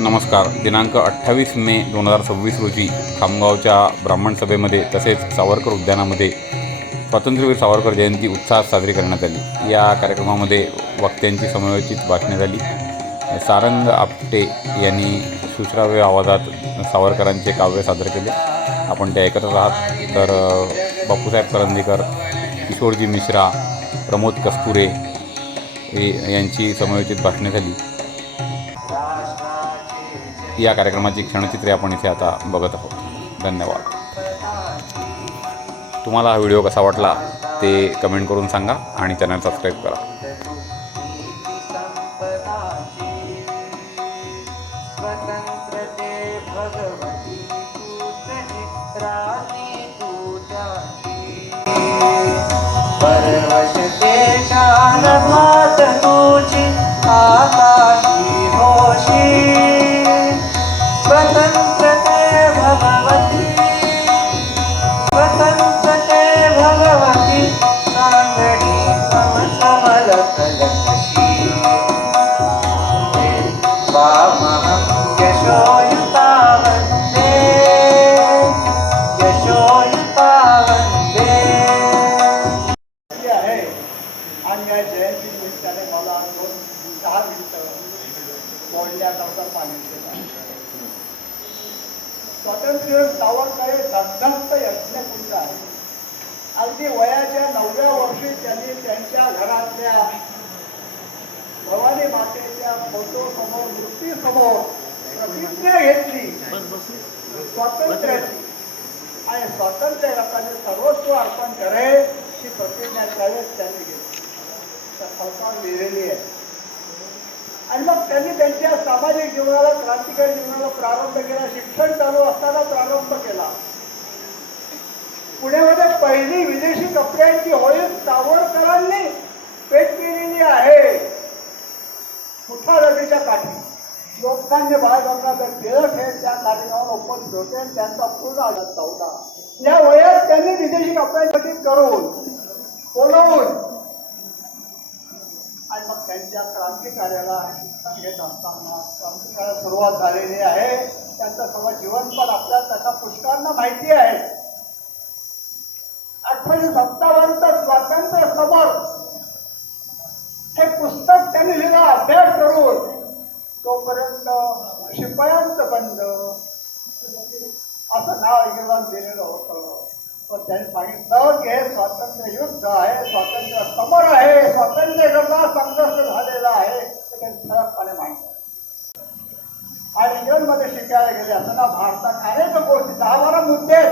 नमस्कार. दिनांक 28 मे 2026 रोजी खामगावच्या ब्राह्मण सभेमध्ये तसेच सावरकर उद्यानामध्ये स्वातंत्र्यवीर सावरकर जयंती उत्साहात साजरी करण्यात आली. या कार्यक्रमामध्ये वक्त्यांची समयोचित भाषणे झाली. सारंग आपटे यांनी सुश्राव्य आवाजात सावरकरांचे काव्य सादर केले. आपण ते ऐकतच आहात. तर बापूसाहेब करंदीकर, किशोरजी मिश्रा, प्रमोद कस्तुरे यांची समयोचित भाषणे झाली. या कार्यक्रमाची क्षणचित्रे आपण इथे आता बघत आहोत. धन्यवाद. तुम्हाला हा व्हिडिओ कसा वाटला ते कमेंट करून सांगा आणि चॅनल सबस्क्राईब करा. स्वातंत्र्य सावरकर दग्धस्त यज्ञकुंड आहे. अगदी वयाच्या 9व्या वर्षी त्यांनी त्यांच्या घरातल्या भवानी मातेच्या फोटो समोर, मूर्ती समोर प्रतिज्ञा घेतली स्वातंत्र्याची आणि स्वातंत्र्य रकाने सर्वस्व अर्पण करे ही प्रतिज्ञा त्यावेळेस त्यांनी घेतली. त्या फलकावर लिहिलेली आहे. आणि मग त्यांनी त्यांच्या सामाजिक जीवनाला, क्रांतिकारी जीवनाला प्रारंभ केला. शिक्षण चालू असताना प्रारंभ केला. पुण्यामध्ये पहिली विदेशी कपड्यांची होळी सावरकरांनी पेट केलेली आहे. मुठा नदीच्या काठी लोकमान्य बाळ गंगाधर टिळक हे त्या कार्यक्रमाला उपस्थित होते आणि त्यांचा पूर्ण आदर होता. या वयात त्यांनी विदेशी कपड्यांसाठी करून बोलवून आणि मग त्यांच्या क्रांतिकार्याला घेत असताना क्रांतिकार्याला सुरुवात झालेली आहे. त्यांचं सगळं जीवन पण आपल्याला त्याच्या पुष्कळांना माहिती आहे. 1857 स्वातंत्र्य समर हे पुस्तक त्यांनी लिहिलं. अभ्यास करून तोपर्यंत शिपायांचं बंड असं नाव इंग्रजांनी दिलेलं होतं. पण त्यांनी सांगितलं की हे स्वातंत्र्य युद्ध आहे, स्वातंत्र्य समर आहे, स्वातंत्र्याकरता संघर्ष झालेला आहे. ते त्यांनी ठळकपणे मांडलं. आणि इंग्लंडमध्ये शिकायला गेले असताना भारतात अनेक गोष्टी 10-12 मुद्दे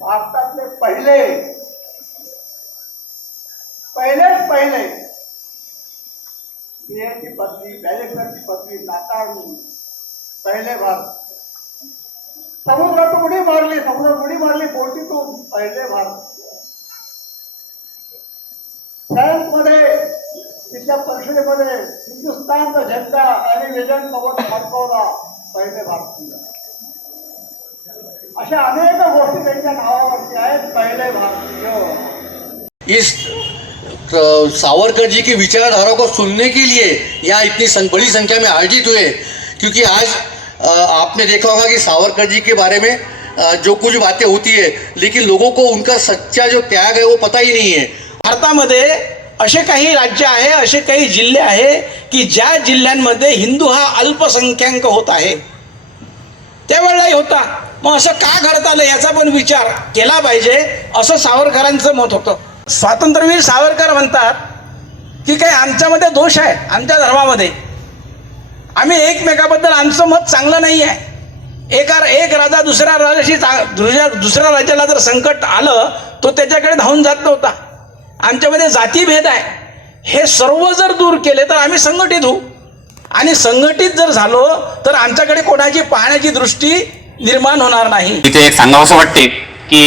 भारतातले पहिले बीएची पदवी, बॅरिस्टरची पदवी नाकारून पहिले भारत. समुद्रात उडी मारली बोटीतून पहिले भारत. फ्रान्समध्ये तिथल्या परिषदेमध्ये हिंदुस्थानचा झेंडा आणि विजन कवच फडकवला पहिले भारतीय. अशा अनेक गोष्टी त्यांच्या नावावरती आहेत. पहिले भारतीय. इस सावरकर जी की विचारधारा को सुनने के लिए यहाँ इतनी बड़ी संख्या में आयोजित हुए, क्योंकि आज आपने देखा होगा कि सावरकर जी के बारे में जो कुछ बातें होती है, लेकिन लोगों को उनका सच्चा जो त्याग है वो पता ही नहीं है. भारतामध्ये असे काही राज्य आहे, असे काही जिल्हे आहे की ज्या जिल्ह्यांमध्ये हिंदू हा अल्पसंख्याक होत आहे. त्यावेळेलाही होता. मग असं का घडत आलं याचा पण विचार केला पाहिजे, असं सावरकरांचं मत होतं. स्वातंत्र्यवीर सावरकर म्हणतात की काही आमच्यामध्ये दोष आहे, आमच्या धर्मामध्ये आम्ही एकमेकाबद्दल आमचं मत चांगलं नाही आहे. एक राजा दुसऱ्या राज्याला जर संकट आलं तो त्याच्याकडे धावून जात नव्हता. आमच्यामध्ये जातीभेद आहे, हे सर्व जर दूर केले तर आम्ही संघटित होऊ. आणि संघटित जर झालो तर आमच्याकडे कोणाची पाहण्याची दृष्टी निर्माण होणार नाही. इथे एक सांगावंसं वाटते की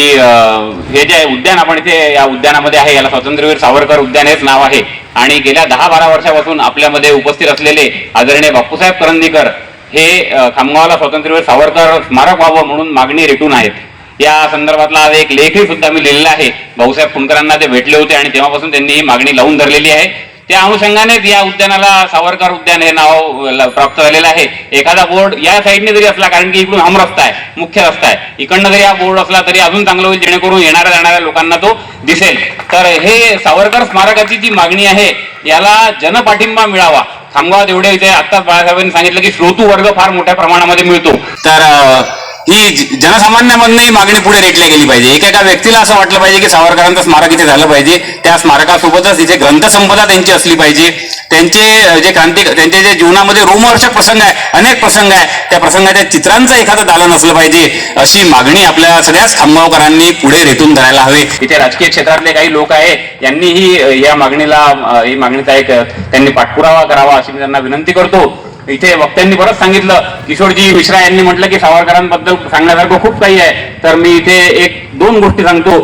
हे जे उद्यान आपण इथे या उद्यानामध्ये आहे, याला स्वातंत्र्यवीर सावरकर उद्यान हेच नाव आहे. आणि गेल्या 10-12 वर्षापासून आपल्यामध्ये उपस्थित असलेले आदरणीय बापूसाहेब करंदीकर हे खामगावला स्वातंत्र्यवीर सावरकर स्मारक व्हावं म्हणून मागणी रेटून आहेत. या संदर्भातला आज एक लेखही सुद्धा मी लिहिलेला आहे. भाऊसाहेब फुंडकरांना ते भेटले होते आणि तेव्हापासून त्यांनी ही मागणी लावून धरलेली आहे. त्या अनुषंगानेच या उद्यानाला सावरकर उद्यान हे नाव प्राप्त झालेलं आहे. एखादा बोर्ड या साईडने जरी असला, कारण की इकडून हम रस्ता आहे, मुख्य रस्ता आहे, इकडनं जरी हा बोर्ड असला तरी अजून चांगलं होईल, जेणेकरून येणाऱ्या जाणाऱ्या लोकांना तो दिसेल. तर हे सावरकर स्मारकाची जी मागणी आहे याला जनपाठिंबा मिळावा. खामगावात एवढे इथे आत्ताच बाळासाहेबांनी सांगितलं की श्रोतू वर्ग फार मोठ्या प्रमाणामध्ये मिळतो. तर ही जनसामान्यामधूनही मागणी पुढे रेटली गेली पाहिजे. एकेका व्यक्तीला असं वाटलं पाहिजे की सावरकरांचं स्मारक इथे झालं पाहिजे. त्या स्मारकासोबतच इथे ग्रंथसंपदा त्यांची असली पाहिजे. त्यांचे त्यांचे जे जीवनामध्ये रोमहर्षक प्रसंग आहे, अनेक प्रसंग आहे, त्या प्रसंगाच्या चित्रांचं एखादं दालन असलं पाहिजे, अशी मागणी आपल्या सगळ्याच खामगावकरांनी पुढे रेटून धरायला हवे. इथे राजकीय क्षेत्रातले काही लोक आहे, यांनीही या मागणीचा एक त्यांनी पाठपुरावा करावा अशी मी त्यांना विनंती करतो. इथे वक्त्यांनी बरंच सांगितलं. किशोरजी मिश्रा यांनी म्हटलं की सावरकरांबद्दल सांगण्यासारखं खूप काही आहे. तर मी इथे एक दोन गोष्टी सांगतो.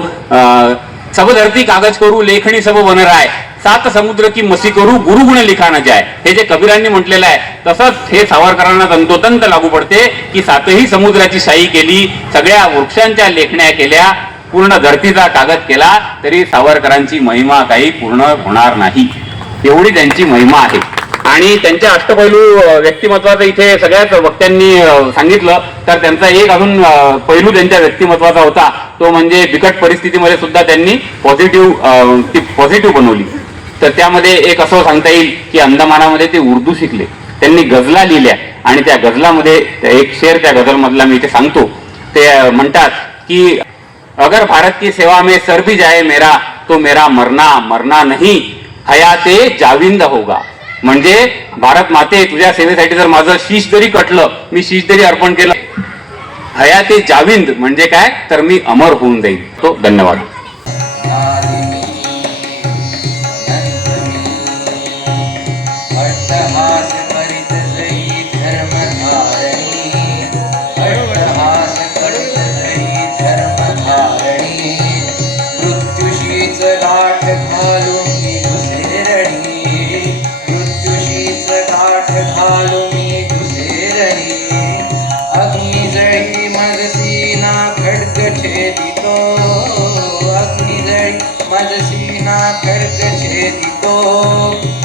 सब धरती कागज करू लेखणी सब बन राय, सात समुद्र की मसी करू गुरुगुण लिखाण जाय, हे जे कबीरांनी म्हटलेलं आहे तसंच हे सावरकरांना तंतोतंत लागू पडते की सातही समुद्राची शाही केली, सगळ्या वृक्षांच्या लेखण्या केल्या, पूर्ण धरतीचा कागद केला तरी सावरकरांची महिमा काही पूर्ण होणार नाही. एवढी त्यांची महिमा आहे. आणि त्यांच्या अष्टपैलू व्यक्तिमत्वाचं इथे सगळ्याच वक्त्यांनी सांगितलं. तर त्यांचा एक अजून पैलू त्यांच्या व्यक्तिमत्वाचा होता, तो म्हणजे बिकट परिस्थितीमध्ये सुद्धा त्यांनी पॉझिटिव्ह बनवली. तर त्यामध्ये एक असं सांगता येईल की अंदमानामध्ये ते उर्दू शिकले, त्यांनी गझला लिहिल्या आणि त्या गझलामध्ये एक शेर त्या गझलमधला मी इथे सांगतो. ते म्हणतात की अगर भारत की सेवा में सर भी जाए मेरा तो मेरा मरना नहीं हयाते जाविंद होगा. म्हणजे भारत माते तुझ्या सेवेसाठी जर माझं शीश जरी कटलं, मी शीश जरी अर्पण केलं, हयाते जाविंद म्हणजे काय, तर मी अमर होऊन जाईल. तो धन्यवाद. खड्ग छेदितो